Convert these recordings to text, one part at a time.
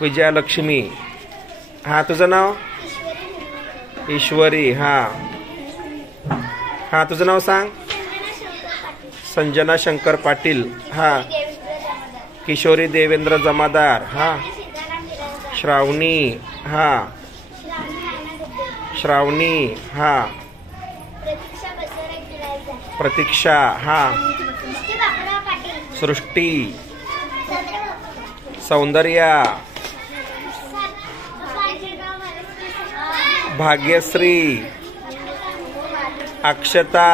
विजयालक्ष्मी. हा तुझं नाव? ईश्वरी. हा हा तुझं नाव सांग. संजना शंकर पाटील. हा किशोरी देवेंद्र जमादार. हा श्रावणी. हा श्रावणी. हा प्रतीक्षा. हा सृष्टी. सौंदर्या. भाग्यश्री. अक्षता.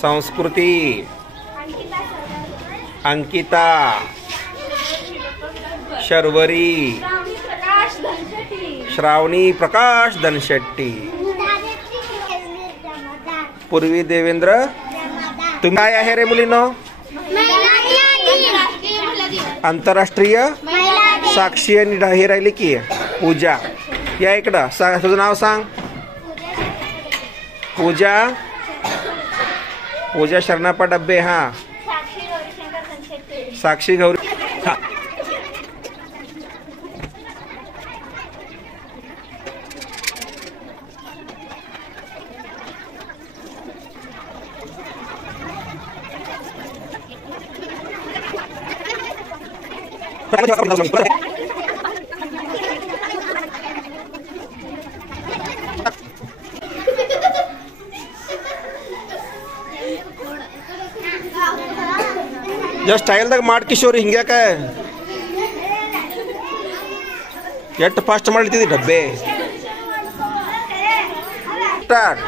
संस्कृती. अंकिता. शर्वरी. श्रावणी प्रकाश धनशेट्टी. पूर्वी देवेंद्र. तुम्ही काय आहे रे मुलीनो? आंतरराष्ट्रीय साक्षी आणि हे राहिली की पूजा. या इकडं तुझं नाव सांग. पूजा. पूजा शरणाप्पा डब्बे. हा साक्षी गौरी. हा ಜಸ್ಟ್ ಸ್ಟೈಲ್ದಾಗ ಮಾಡಿ ಕಿಶೋರಿ ಹಿಂಗ್ಯಾಕ ಎಷ್ಟು ಫಾಸ್ಟ್ ಮಾಡ್ತಿದ್ದಿ ಡಬ್ಬೆ. ಸ್ಟಾರ್ಟ್.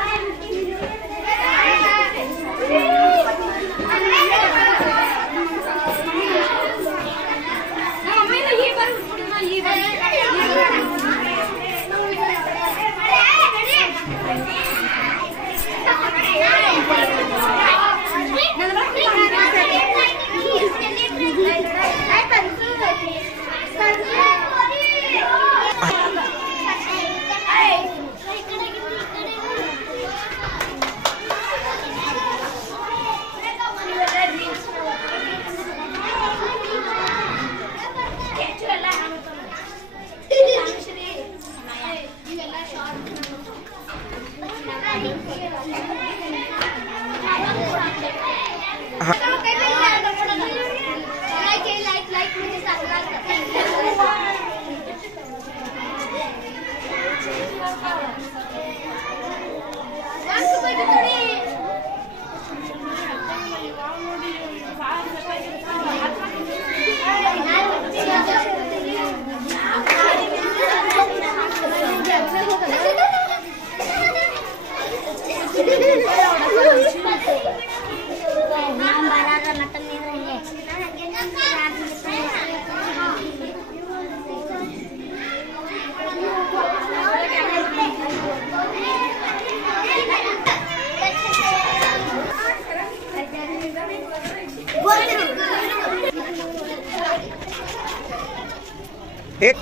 एक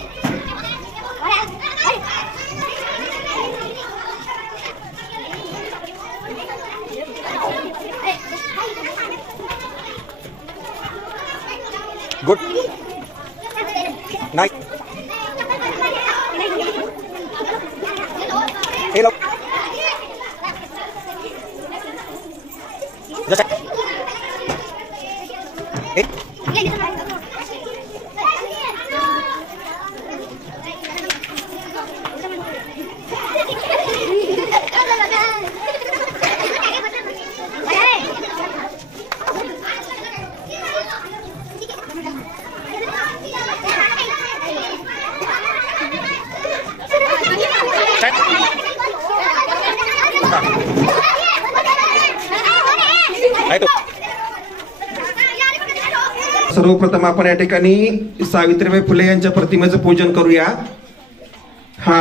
गुड नाइट. हेलो सर्वप्रथम आपण या ठिकाणी सावित्रीबाई फुले यांच्या प्रतिमेचं पूजन करूया. हा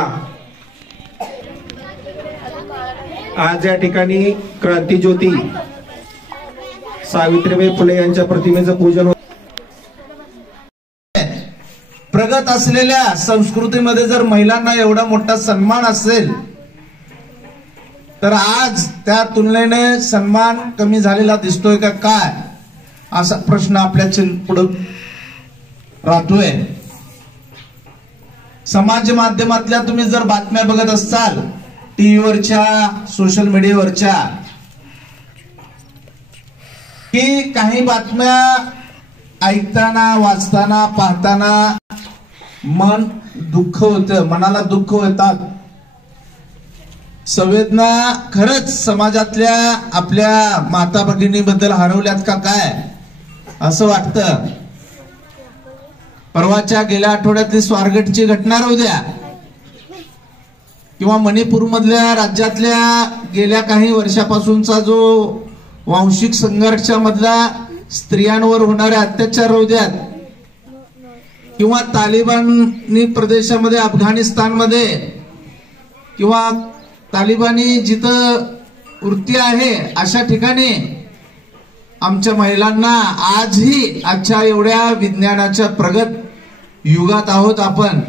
आज या ठिकाणी क्रांतिज्योती सावित्रीबाई फुले यांच्या प्रतिमेचं पूजन. प्रगत असलेल्या संस्कृतीमध्ये जर महिलांना एवढा मोठा सन्मान असेल तर आज त्या तुलनेने सन्मान कमी झालेला दिसतोय का काय, असा प्रश्न आपल्या पुढे राहतोय. समाज माध्यमातल्या तुम्ही जर बातम्या बघत असाल, टीव्हीवरच्या, सोशल मीडियावरच्या, की काही बातम्या ऐकताना, वाचताना, पाहताना मन दुःख होतं, मनाला दुःख होतात. संवेदना खरंच समाजातल्या आपल्या माता भगिनीबद्दल हरवल्यात का काय असं वाटतं. परवाच्या गेल्या आठवड्यातली स्वारगेटची घटना राहू द्या, किंवा मणिपूर मधल्या राज्यातल्या गेल्या काही वर्षापासूनचा जो वांशिक संघर्षामधला स्त्रियांवर होणारे अत्याचार राहू द्यात, किंवा तालिबानी प्रदेशामध्ये, अफगाणिस्तानमध्ये, किंवा तालिबानी जिथं वृत्ती आहे अशा ठिकाणी आमच्या महिलांना आजही, आजच्या एवढ्या विज्ञानाच्या प्रगत युगात आहोत आपण,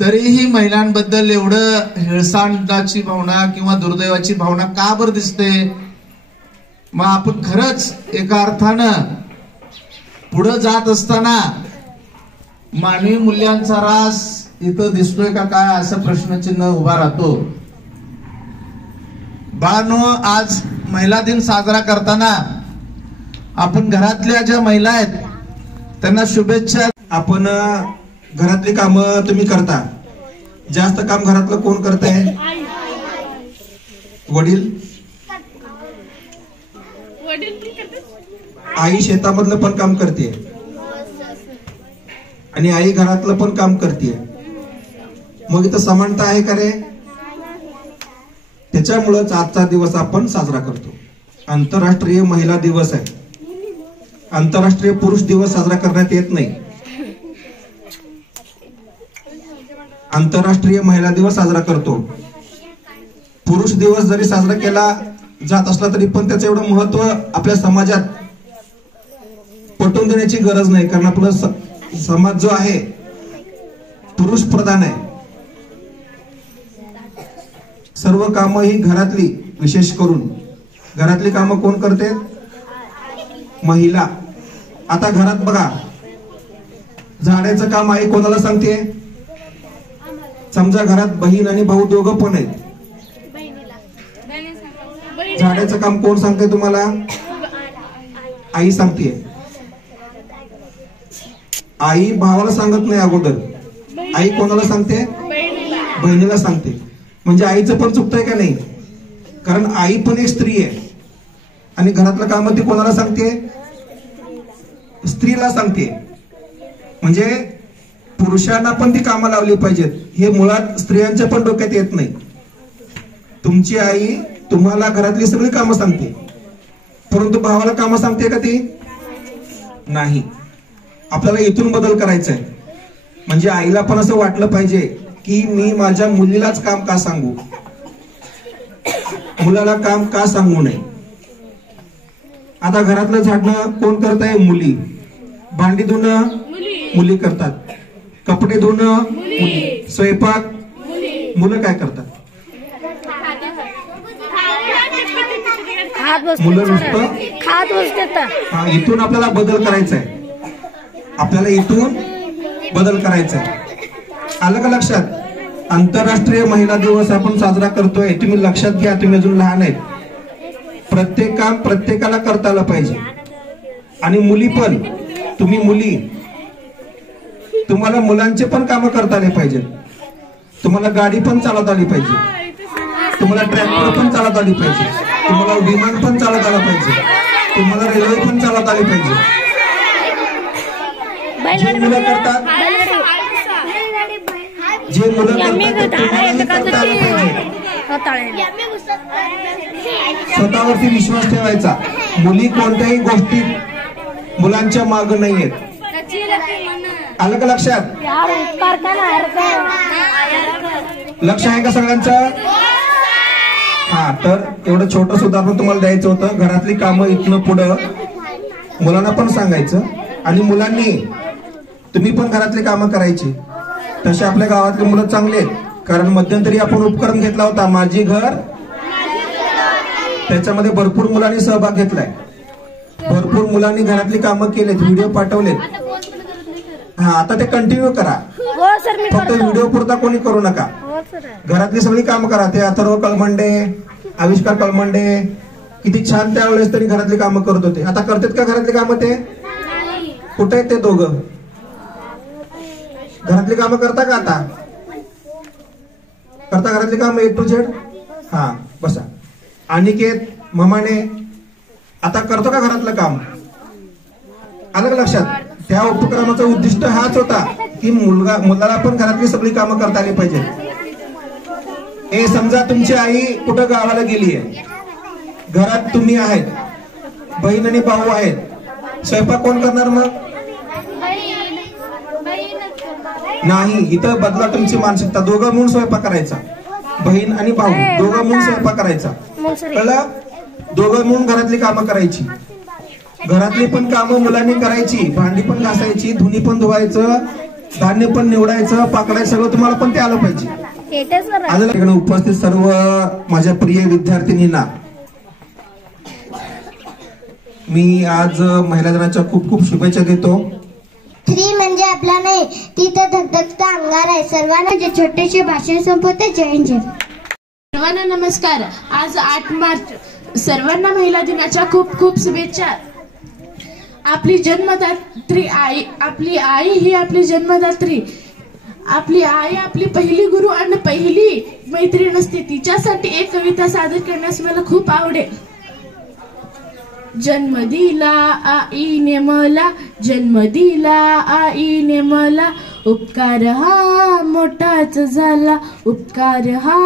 तरीही महिलांबद्दल एवढं हेळसांडाची भावना किंवा दुर्दैवाची भावना का बरं दिसते. मग आपण खरंच एका अर्थानं पुढे जात असताना मानवी मूल्यांचा रास इथं दिसतोय का काय असं प्रश्नचिन्ह उभा राहतो. बाळांनो, आज महिला दिन साजरा करताना आपण घरातल्या ज्या महिला आहेत त्यांना शुभेच्छा. आपण घरातली कामं तुम्ही करता, जास्त काम घरातलं कोण करतंय? वडील. आई शेतामधलं पण काम करते आणि आई घरातलं पण काम करते. मग इथं समानता आहे का रे? त्याच्यामुळेच आजचा दिवस आपण साजरा करतो. आंतरराष्ट्रीय महिला दिवस आहे. आंतरराष्ट्रीय पुरुष दिवस साजरा करण्यात येत नाही. आंतरराष्ट्रीय महिला दिवस साजरा करतो. पुरुष दिवस जरी साजरा केला जात असला तरी पण त्याचं एवढं महत्व आपल्या समाजात पटवून देण्याची गरज नाही, कारण आपला समाज जो आहे पुरुष प्रधान आहे. सर्व कामं ही घरातली, विशेष करून घरातली कामं कोण करते? महिला. आता घरात बघा, झाडाचं काम आई कोणाला सांगते? समजा घरात बहीण आणि भाऊ दोघं पण आहेत, झाडाचं काम कोण सांगते तुम्हाला? आई सांगते. आई भावाला सांगत नाही अगोदर, आई कोणाला सांगते? बहिणीला सांगते. म्हणजे आईचं पण चुकतंय का नाही? कारण आई पण एक स्त्री आहे आणि घरातलं काम ती कोणाला सांगते? स्त्रीला सांगते. म्हणजे पुरुषांना पण ती कामं लावली पाहिजेत, हे मुळात स्त्रियांच्या पण डोक्यात येत नाही. तुमची आई तुम्हाला घरातली सगळी कामं सांगते, परंतु भावाला कामं सांगते का ती? नाही. आपल्याला इथून बदल करायचा आहे. म्हणजे आईला पण असं वाटलं पाहिजे की मी माझ्या मुलीलाच काम का सांगू, मुलाला काम का सांगू नये. आता घरातलं झाडणं कोण करताय? मुली. भांडी धुणं मुली करतात, कपडे धुणं मुली, स्वयंपाक मुलं काय करतात? मुलं नुसतं खात बसतात. इथून आपल्याला बदल करायचा आहे. आपल्याला इथून बदल करायचा आहे. आलं का लक्षात? आंतरराष्ट्रीय महिला दिवस आपण साजरा करतोय. तुम्ही लक्षात घ्या, तुम्ही अजून लहान आहेत. प्रत्येक काम प्रत्येकाला करता आलं पाहिजे. आणि मुली पण, तुम्ही मुली, तुम्हाला मुलांचे पण काम करता आले पाहिजे. तुम्हाला गाडी पण चालवता आली पाहिजे, तुम्हाला ट्रॅक्टर पण चालवता आली पाहिजे, तुम्हाला विमान पण चालवता आलं पाहिजे, तुम्हाला रेल्वे पण चालवता आली पाहिजे. जे मुलं करतात, जे मुलं करतात तुम्हाला करता आलं पाहिजे. स्वतःवरती विश्वास ठेवायचा. मुली कोणत्याही गोष्टीत मुलांच्या माग नाही आहेत. आलं का लक्षात? लक्ष आहे का सगळ्यांचं? हा, तर एवढं छोटं सुधारणा तुम्हाला द्यायचं होतं. घरातली कामं इथनं पुढं मुलांना पण सांगायचं आणि मुलांनी तुम्ही पण घरातली कामं करायची. तसे आपल्या गावातले मुलं चांगले आहेत, कारण मध्यंतरी आपण उपक्रम घेतला होता माझी घर, त्याच्यामध्ये भरपूर मुलांनी सहभाग घेतलाय. भरपूर मुलांनी घरातली कामं केलेत, व्हिडिओ पाठवलेत. हा आता ते कंटिन्यू करा. हो सर मी फक्त करतो. व्हिडिओ पुरता कोणी करू नका. हो सर. घरातली सगळी कामं करा. ते अथर्व कळमंडे, आविष्कार कळमंडे किती छान त्यावेळेस त्यांनी घरातली कामं करत होते. आता करतात का घरातली कामं? ते कुठे आहेत ते दोघं? घरातली कामं करता का आता? करता घरातली कामं A to Z? हा बसा. अनिकेत ममाने आता करतो का घरातलं काम? आलं का लक्षात? त्या उपक्रमाचा उद्दिष्ट हाच होता की मुलाला पण घरातली सगळी कामं करता आली पाहिजे. हे समजा तुमची आई कुठं गावाला गेली आहे, घरात तुम्ही आहेत, बहीण आणि भाऊ आहेत, स्वयंपाक कोण करणार मग? नाही, इथं बदला तुमची मानसिकता. दोघं म्हणून स्वयंपाक करायचा, बहीण आणि भाऊ दोघं म्हणून स्वयंपाक करायचा. कळलं? दोघं म्हणून घरातली कामं करायची. घरातली पण कामं मुलांनी करायची, भांडी पण घासायची, धुनी पण धुवायचं, धान्य पण निवडायचं, पाकडायचं, सगळं तुम्हाला पण ते आलं पाहिजे. आज उपस्थित सर्व माझ्या प्रिय विद्यार्थिनींना मी आज महिला दिनाच्या खूप खूप शुभेच्छा देतो. 3 म्हणजे आपला नाही, ती तर धगधगता अंगार आहे. सर्वांना जे छोटेसे भाषण संपवते. जय हिंद. सर्वांना नमस्कार. आज 8 मार्च, सर्वांना महिला दिनाच्या खूप खूप शुभेच्छा. आपली जन्मदात्री आई, आपली आई ही आपली जन्मदात्री, आपली आई आपली पहिली गुरु आणि पहिली मैत्रीण असते. तिच्यासाठी एक कविता सादर करण्यास मला खूप आवडेल. जन्म दिला आईने मला, जन्म दिला आईने मला, उपकार हा मोठाच झाला, उपकार हा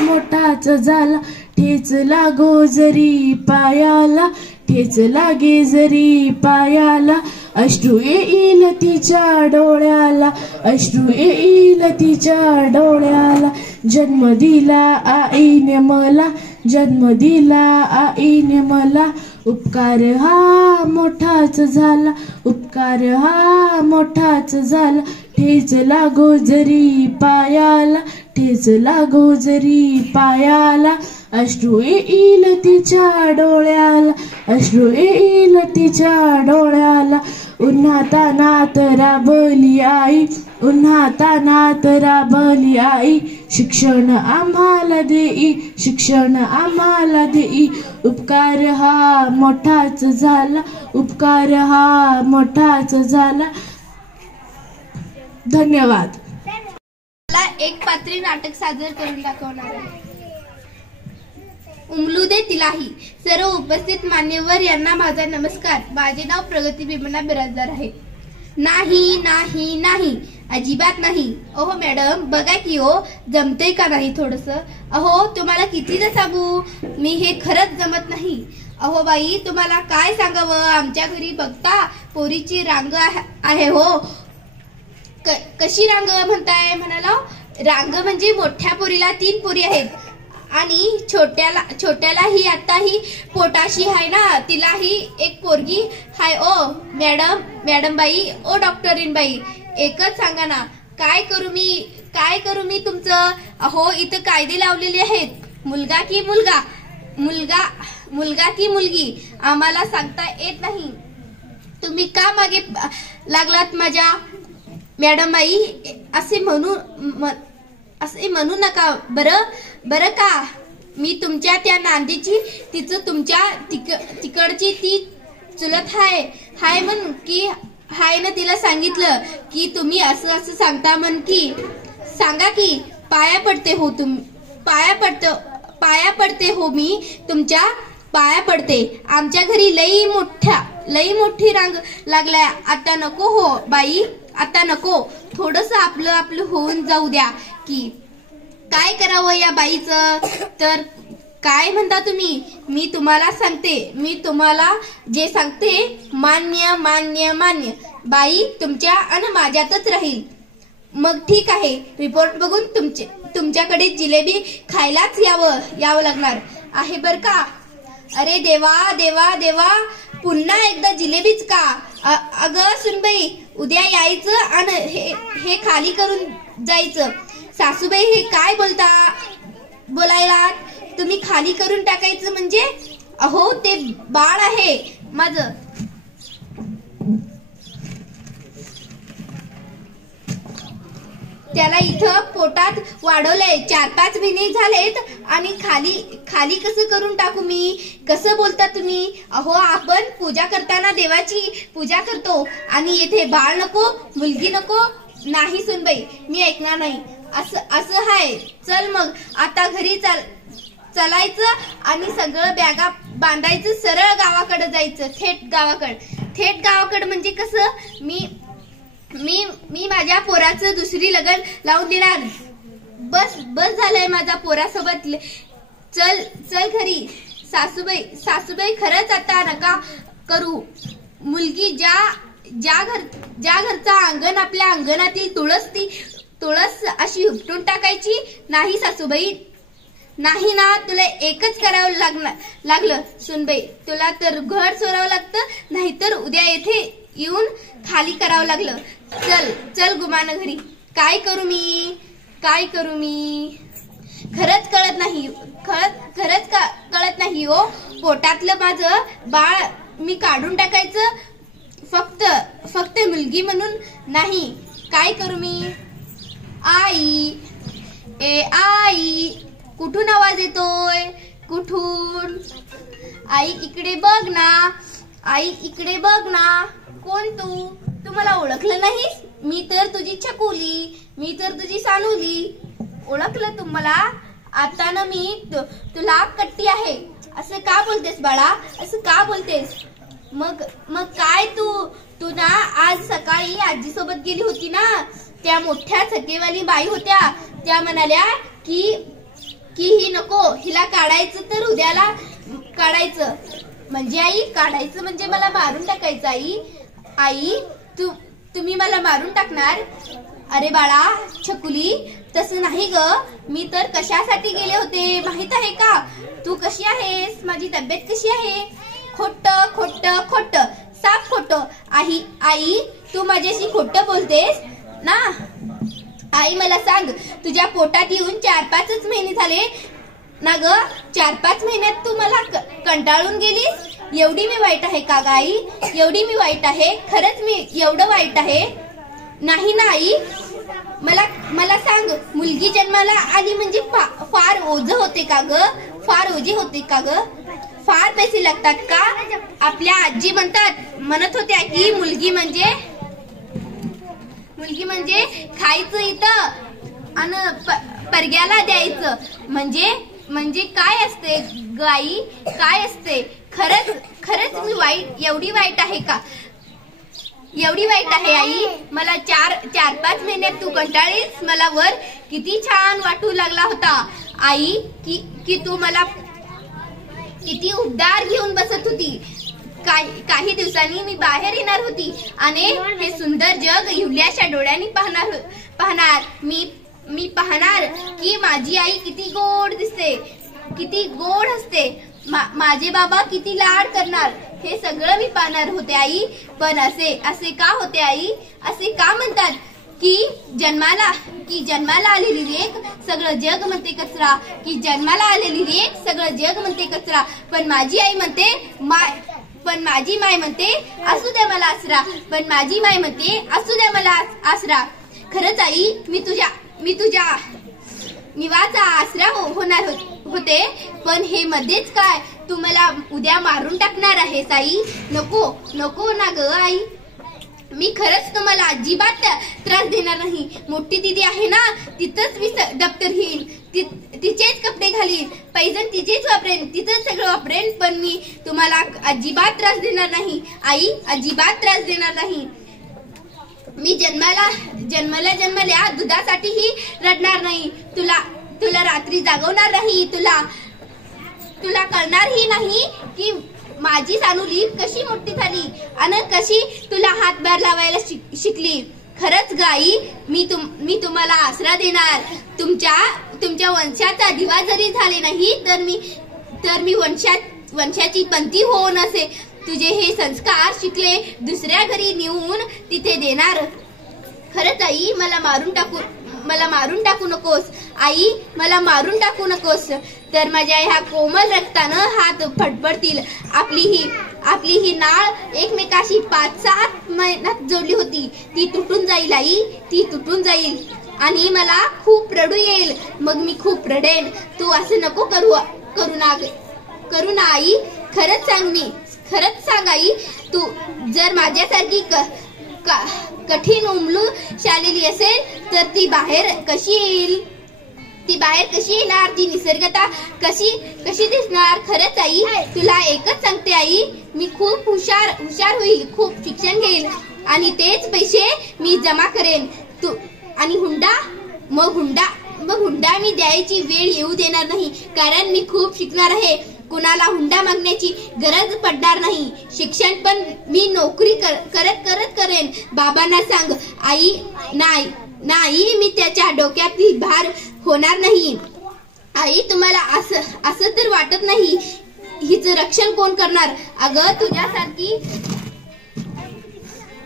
मोठाच झाला. ठेच लागो जरी पायाला, ठेच लागे जरी पायाला, अश्रू येईल तिच्या डोळ्याला, अश्रू येईल तिच्या डोळ्याला. जन्म दिला आईने मला, जन्म दिला आईने मला, उपकार हा मोठाच झाला, उपकार हा मोठाच झाला. ठेच लागो जरी पायाला, ठेच लागो जरी पायाला, अश्रू येईल तिच्या डोळ्याला, अश्रू येईल तिच्या डोळ्याला. उन्हातानात राबली आई, उन्हातानात राबली आई, शिक्षण आम्हाला देई, शिक्षण आम्हाला देई. उपकार हा मोठाच झाला, उपकार हा मोठाच झाला. धन्यवाद. मला एक पात्री नाटक सादर करून दाखवणार आहे. उमलू दे तिलाही. सर्व उपस्थित मान्यवर यांना माझा नमस्कार. माझे नाव प्रगती बिमना बिराजदार आहे. नाही नाही नाही, अजिबात नाही. अहो मॅडम बघा की हो, जमतंय का नाही थोडस? अहो तुम्हाला कितीदा सांगू, मी हे खरंच जमत नाही. अहो बाई तुम्हाला काय सांगावं, आमच्या घरी बघता पोरीची रांग आहे हो. कशी रांग म्हणताय म्हणाला? रांग म्हणजे मोठ्या पोरीला 3 पोरी आहेत आणि छोट्याला ही आता ही पोटाशी आहे ना, तिलाही एक पोरगी हाय. ओ मॅडम बाई, ओ डॉक्टरीन बाई, एकच सांगा ना, काय करू मी तुमचं? अहो इथं कायदे लावलेले आहेत, मुलगा की मुलगा, मुलगा की मुलगी, आम्हाला सांगता येत नाही. तुम्ही का मागे लागलात माझ्या? मॅडम बाई असे म्हणू नका बरं का. मी तुमच्या त्या नांदीची, तिचं तुमच्या तिकडची ती चुलत हाय म्हण की हाय ना. तिला सांगितलं की तुम्ही असं सांगता म्हण की. सांगा की पाया पडते हो, पाया पडते हो, मी तुमच्या पाया पडते. आमच्या घरी लई मोठी रांग लागलाय. आता नको हो बाई, आता नको. थोडस आपलं होऊन जाऊ द्या की. काय करावं या बाईचं? तर काय म्हणता तुम्ही? मी तुम्हाला सांगते, मी तुम्हाला जे सांगते मान्य मान्य मान्य. बाई तुमच्या आणि माझ्यातच राहील. मग ठीक आहे, रिपोर्ट बघून तुमच्याकडे जिलेबी खायलाच यावं लागणार आहे बर का. अरे देवा देवा देवा, पुन्हा एकदा जिलेबीच का? अगं सुनबाई, उद्या यायचं आणि हे खाली करून जायचं. सासूबाई हे काय बोलायला? तुम्ही खाली करून टाकायचं म्हणजे? अहो ते बाळ आहे माझं. त्याला इथं पोटात वाढवलंय, 4-5 महिने झालेत आणि खाली खाली कसं करून टाकू मी? कसं बोलता तुम्ही? अहो आपण पूजा करताना देवाची पूजा करतो आणि येथे बाळ नको, मुलगी नको? नाही सुनबाई, मी ऐकणार नाही. असं आहे. चल मग आता घरी चलायचं आणि सगळं बॅगा बांधायचं, सरळ गावाकडे जायचं, थेट गावाकडे म्हणजे कसं? मी माझ्या पोराचं दुसरी लग्न लावून देणार. बस झालंय माझ्या पोरासोबत. चल घरी. सासूबाई खरंच आता नका करू. मुलगी ज्या घरचा अंगण आपल्या अंगणातील तुळस अशी उपटून टाकायची नाही सासूबाई. नाही ना, तुला एकच करावं लागलं सुनबाई. तुला तर घर सोडावं लागतं, नाहीतर उद्या येथे येऊन खाली करावं लागलं. चल गुमान घरी. काय करू मी? खरंच कळत नाही हो. पोटातलं माझं बाळ मी काढून टाकायचं, फक्त मुलगी म्हणून नाही. काय करू मी? आई, कुठून आवाज येतोय? कुठून? आई इकडे बघ ना. कोण तू? तू मला ओळखलं नाहीस? मी तर तुझी छकुली, मी तर तुझी सानुली. ओळखलं तू मला? आता ना मी तुला कट्टी आहे. असं का बोलतेस बाळा? असं का बोलतेस? मग काय तू ना आज सकाळी आजी सोबत गेली होती ना? त्या मोठ्या सकेवाली बाई होत्या, त्या म्हणाल्या की ही नको, हिला काढायचं तर उद्याला काढायचं. म्हणजे आई, काढायचं म्हणजे मला मारून टाकायचं. आई तुम्ही मला मारून टाकणार? अरे बाळा छकुली, तसं नाही ग. मी तर कशासाठी गेले होते माहित आहे का? तू कशी आहेस? माझी तब्येत कशी आहे? खोट, साफ खोट. आई तू माझ्याशी खोटं बोलतेस ना? आई मला सांग, तुझ्या पोटात येऊन 4-5 महिने झाले ना ग? 4-5 महिन्यात तू मला कंटाळून गेलीस? एवढी मी वाईट आहे का ग आई? एवढी मी वाईट आहे? खरंच मी एवढं वाईट आहे? नाही ना आई. मला सांग, मुलगी जन्माला आली म्हणजे फार ओझं होते का ग? फार ओझे होते का ग? फार पैसे लागतात का? आपल्या आजी म्हणत होत्या की मुलगी म्हणजे खायचं इथं आणि परग्याला द्यायचं. म्हणजे काय असते ग आई? काय असते? खरंच मी एवढी वाईट आहे का? एवढी वाईट आहे आई? मला 4-5 महिन्यात तू कंटाळीस? मला वर किती छान वाटू लागला होता आई, की तू मला किती उबदार घेऊन बसत होती. काही दिवसांनी मी बाहेर येणार होती आणि हे सुंदर जग युल्याच्या डोळ्यांनी पाहणार. मी पाहणार की माझी आई किती गोड दिसते, किती गोड हसते, माझे बाबा किती लाड करणार. हे सगळं मी पाहणार होते आई. पण असे का होते आई? असे का म्हणतात की जन्माला आलेली लेक सगळं जग म्हणते कचरा, की जन्माला आलेली लेक सगळं जग म्हणते कचरा. पण माझी आई म्हणते माझी माय म्हणते असू द्या मला आसरा. पण माझी माय म्हणते असू द्या मला आसरा. खरंच आई, मी तुझ्या निवाचा आसरा होणार होते. पण हे मध्येच काय? तू मला उद्या मारून टाकणार आहेस आई? नको ना ग आई. मी खरंच तुम्हाला अजिबात त्रास देणार नाही. मोठी दीदी आहे ना, तिथंच मी दप्तर घेईन, तिचेच कपडे घालीन, पैजण तिचेच वापरेन, तिथंच सगळं वापरेन. पण मी तुम्हाला अजिबात त्रास देणार नाही आई, अजिबात त्रास देणार नाही. मी जन्मल्या दुधासाठीही रडणार नाही. तुला रात्री जागवणार नाही. तुला कळणारही नाही की माझी सानुली कशी मोठी झाली आणि कशी तुला हातभार लावायला शिकली. खरंच गाई, मी तुम्हाला आसरा देणार. तुमच्या वंशाचा दिवा जरी झाले नाही तर मी वंशाची पंथी होऊन असे तुझे हे संस्कार शिकले दुसऱ्या घरी नेऊन तिथे देणार. खरंच आई, मला मारून टाकू नकोस आई, मला मारून टाकू नकोस. तर माझ्या ह्या कोमल रक्तानं हात फडफडतील. आपली ही नाळ एकमेकाशी 5-7 महिन्यात जोडली होती. ती तुटून जाईल आई, ती तुटून जाईल. आणि मला खूप रडू येईल, मग मी खूप रडेन. तू असं नको करू ना आई. खरंच सांग आई, तू जर माझ्यासारखी कठीण उमलू शालेली असेल तर ती बाहेर कशी येईल? ती बाहेर कशी येणार? ती निसर्गता कशी दिसणार? खरंच आई, तुला एकच सांगते आई, मी खूप हुशार होईल, खूप शिक्षण घेईल आणि तेच पैसे मी जमा करेन. तू आणि हुंडा मी द्यायची वेळ येऊ देणार नाही, कारण मी खूप शिकणार आहे. कुणाला हुंडा मागण्याची गरज पडणार नाही. शिक्षण पण मी नोकरी करत करेन. बाबांना सांग आई. नाही, मी त्याच्या डोक्यातली भार होणार नाही. आई, तुम्हाला असं तर वाटत नाही हिचं रक्षण कोण करणार? अगं,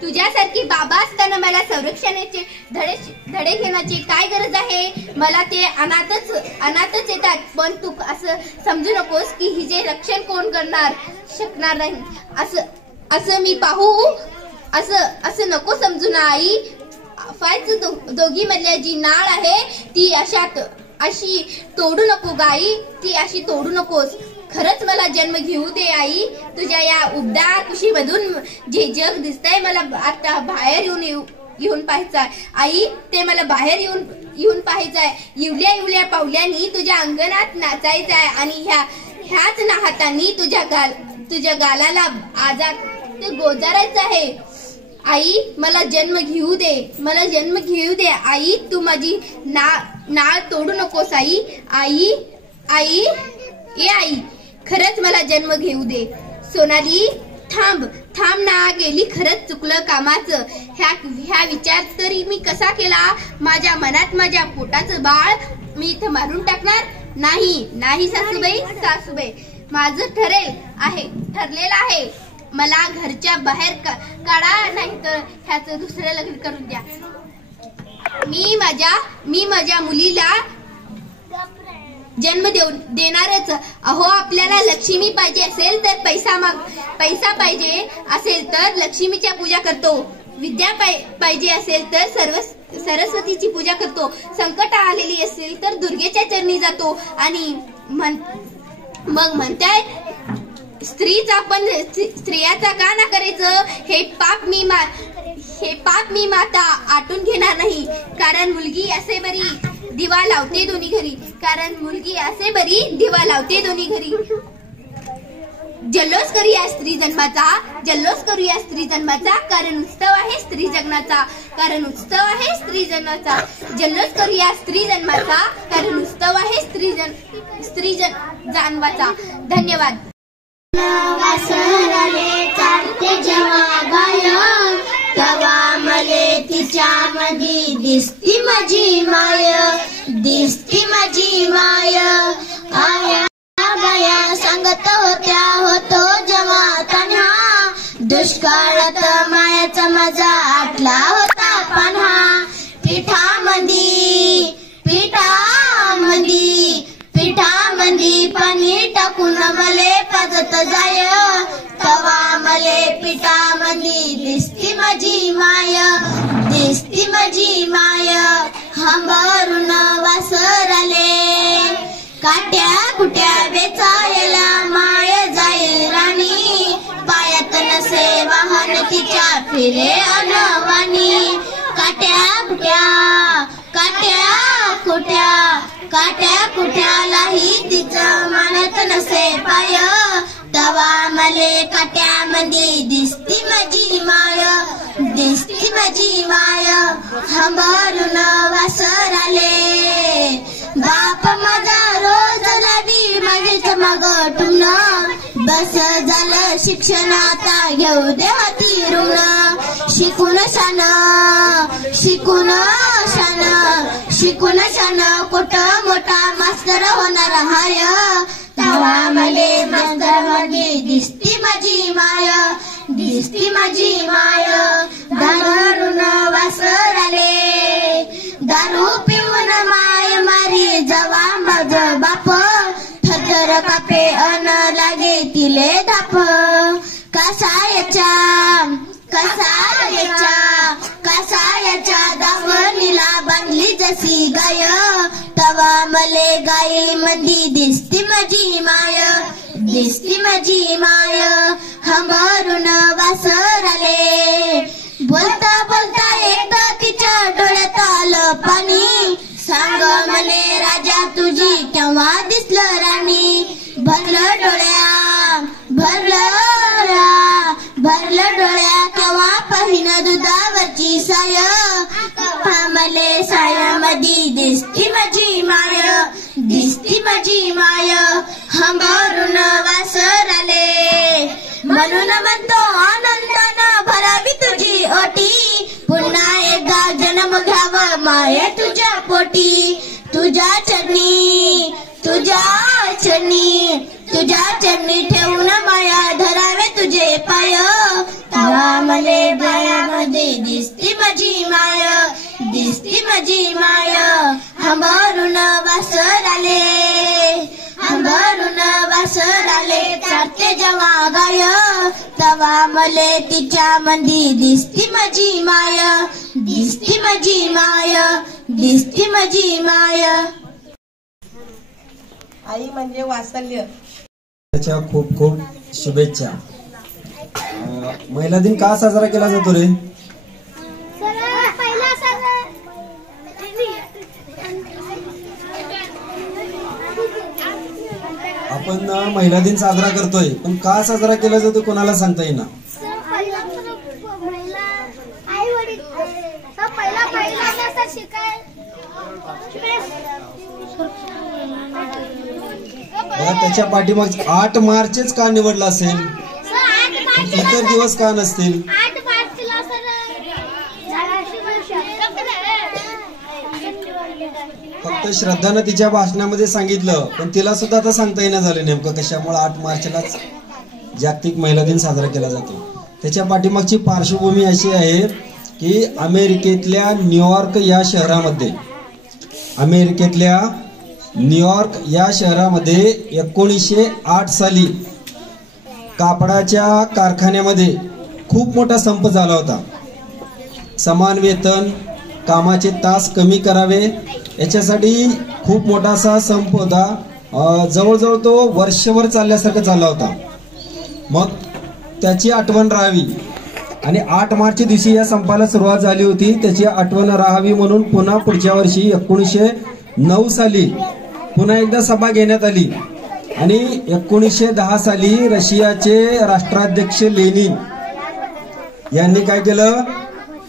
तुझ्यासारखी बाबा असताना मला संरक्षणाचे धडे घेण्याची काय गरज आहे? मला ते अनाथच येतात. पण तू असं समजू नकोस की हिचे रक्षण कोण शकणार नाही. असं मी पाहू, असं नको समजू ना आई. दोघी मधल्या जी नाळ आहे ती अशी तोडू नको गाई, ती अशी तोडू नकोस. खरंच मला जन्म घेऊ दे आई. तुझ्या या उबदार कुशीमधून जे जग दिसतंय मला आता बाहेर येऊन पाहायचंय आई. ते मला बाहेर येऊन पाहायचंय. इवल्या पावल्यानी तुझ्या अंगणात नाचायचंय आणि ह्याच हातांनी तुझ्या गालाला आजाद गोजारायचं आहे. आई, मला जन्म घेऊ दे आई. तू माझी नाळ तोडू नकोस आई. आई, खरंच मला जन्म घेऊ दे. सोनाली, थांब ना, गेली. खरंच चुकलं कामाचं. ह्या विचार तरी मी कसा केला? माझ्या मनात माझ्या पोटाचं बाळ मी इथं मारून टाकणार नाही. सासूबाई, माझं ठरलेलं आहे. मला घरच्या बाहेर काढा, नाही तर ह्याचं दुसरं लग्न करून द्या. मी माझ्या मुलीला जन्म देणारच. अहो, आपल्याला लक्ष्मी पाहिजे असेल तर पैसा पाहिजे असेल तर लक्ष्मीच्या पूजा करतो. विद्या पाहिजे असेल तर सरस्वतीची पूजा करतो. संकट आलेली असेल तर दुर्गेच्या चरणी जातो. आणि मग म्हणताय स्त्रियाचा का ना करायचं? हे पाप मी माता आटून घेणार नाही. कारण मुलगी असे बरी दिवा लावते दोन्ही घरी. जल्लोष करूया स्त्री जन्माचा, कारण उत्सव आहे स्त्री जगनाचा. जल्लोष करूया स्त्री जन्माचा, कारण उत्सव आहे स्त्री जन्माचा. धन्यवाद. वासराले चालते जेव्हा गाय, तेव्हा मले तिच्या मधी दिसती माझी माय. आया बाया सांगत होतो जेव्हा तन्हा, दुष्काळात मायाचा मजा आटला होता पान्हा. पिठामंदी पाणी टाकून मले पाजत जाय, तवा मले पिठामंदी दिसती माझी माय. हंबरून वासराले काट्या कुट्या बेचायला माय जाईल राणी. पायात नसे वाहन तिच्या फिरे अनवानी. काट्या कुट्यालाही तिचं मानत नसे पाय, तवा मले काट्यामध्ये दिसती माझी माय. हंबरून वासराले बाप माझा रोज लावी माझेच माग टुमणं. बस झालं शिक्षण आता घेऊ दे हाती ऋण. शिकून शान कोट मोठा मास्तर होणार हाय, तवा मले मास्तर मध्ये दिसती माझी माय. दारून वासराले दारू पिऊन माय मारी जवा माझ बाप, थर कापे अन लागे तिले धाप. कसायाच्या दावणीला बांधली जशी गाय तवा मले गाई मंदी दिसती माझी माय दिसती माझी माय हंबरून वासर आले बोलता बोलता एकदा तिच्या डोळ्यात आलं पाणी सांग मले राजा तुझी केव्हा दिसलं राणी भरलं डोळ्या भरलं डोळ्या केव्हा पाहिन दुधावरची साय मले सायामध्ये दिसती माझी माय दिसती माझी माय हंबरून वासर आले म्हणून म्हणतो आनंदानं भरावी तुझी ओटी पुन्हा एकदा जन्म घ्यावा माये तुझ्या पोटी तुझ्या चरणी ठेवून माया धरावे तुझे पाय तवा मले बायामध्ये दिसती माझी माय हंबरून वासर आले चालते जेव्हा गाय तवा मले तिच्या मंदी दिसती माझी माय आई म्हणजे वात्सल्य. त्याच्या खूप खूप शुभेच्छा. महिला दिन का साजरा केला जातो रे? आपण महिला दिन साजरा करतोय पण का साजरा केला जातो कोणाला सांगता येईना. त्याच्या पाठीमाग 8 मार्चच का निवडला असेल? इतर दिवस का नसतील? फक्त श्रद्धानं तिच्या भाषणामध्ये सांगितलं पण तिला सुद्धा आता सांगता येणं झालं नेमकं कशामुळे 8 मार्चलाच जागतिक महिला दिन साजरा केला जातो. त्याच्या पाठीमागची पार्श्वभूमी अशी आहे की अमेरिकेतल्या न्यूयॉर्क या शहरामध्ये 1908 साली कापडाच्या कारखान्यामध्ये खूप मोठा संप झाला होता. समान वेतन, कामाचे तास कमी करावे याच्यासाठी खूप मोठा असा संप होता. जवळजवळ तो वर्षभर चालल्यासारखं चालला होता. मग त्याची आठवण राहावी आणि 8 मार्च दिवशी या संपाला सुरुवात झाली होती. त्याची आठवण राहावी म्हणून पुन्हा पुढच्या वर्षी 1909 साली पुन्हा एकदा सभा घेण्यात आली आणि 1910 साली रशियाचे राष्ट्राध्यक्ष लेनिन यांनी काय केलं,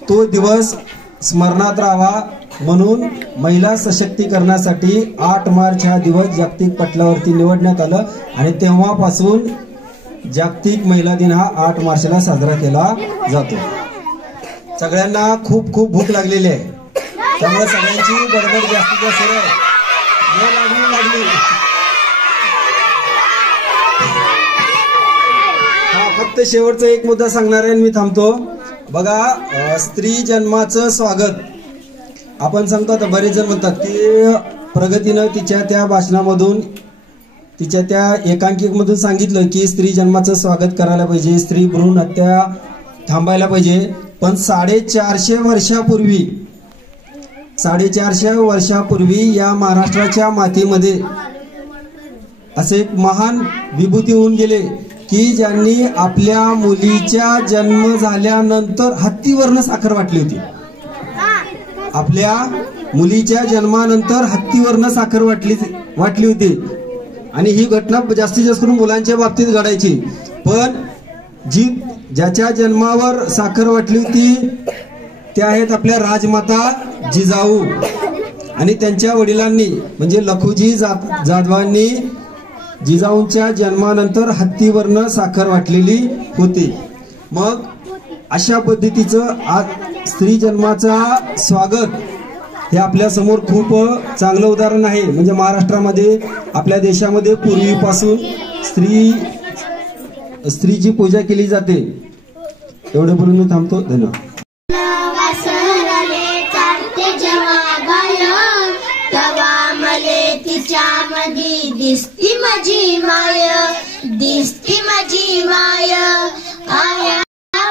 तो दिवस स्मरणात राहावा म्हणून महिला सशक्तीकरणासाठी 8 मार्च हा दिवस जागतिक पटलावरती निवडण्यात आलं आणि तेव्हापासून जागतिक महिला दिन हा 8 मार्चला साजरा केला जातो. सगळ्यांना खूप खूप भूक लागलेली आहे त्यामुळे सगळ्यांची गडबड जास्तीत जास्त लागली. हा फक्त शेवटचा एक मुद्दा सांगणार आहे मी थांबतो. बघा, स्त्री जन्माचं स्वागत आपण सांगतो. आता बरेच जण म्हणतात की प्रगतीनं तिच्या त्या भाषणामधून तिच्या त्या एकांकिकेमधून सांगितलं की स्त्री जन्माचं स्वागत करायला पाहिजे, स्त्री भ्रूण हत्या थांबायला पाहिजे. पण 450 वर्षापूर्वी या महाराष्ट्राच्या मातीमध्ये असे एक महान विभूती होऊन गेले की ज्यांनी आपल्या मुलीच्या जन्म झाल्यानंतर हत्तीवरनं साखर वाटली होती. आपल्या मुलीच्या जन्मानंतर हत्तीवरनं साखर वाटली होती आणि ही घटना जास्तीत जास्त करून मुलांच्या बाबतीत घडायची. पण ज्याच्या जन्मावर साखर वाटली होती त्या आहेत आपल्या राजमाता जिजाऊ आणि त्यांच्या वडिलांनी म्हणजे लखुजी जाधवांनी जिजाऊंच्या जन्मानंतर हत्तीवरनं साखर वाटलेली होती. मग अशा पद्धतीचं आज स्त्री जन्माचा स्वागत हे आपल्या समोर खूप चांगलं उदाहरण आहे. म्हणजे महाराष्ट्रामध्ये आपल्या देशामध्ये पूर्वीपासून स्त्रीची पूजा केली जाते. एवढे बोलून मी थांबतो. धन्यवाद. दिसती माझी माय आया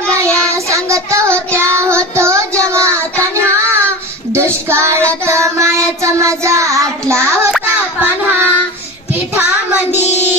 बाया सांगत होत्या होतो जेव्हा तन्हा दुष्काळात मायाचा माझा आटला होता पान्हा पिठामंदी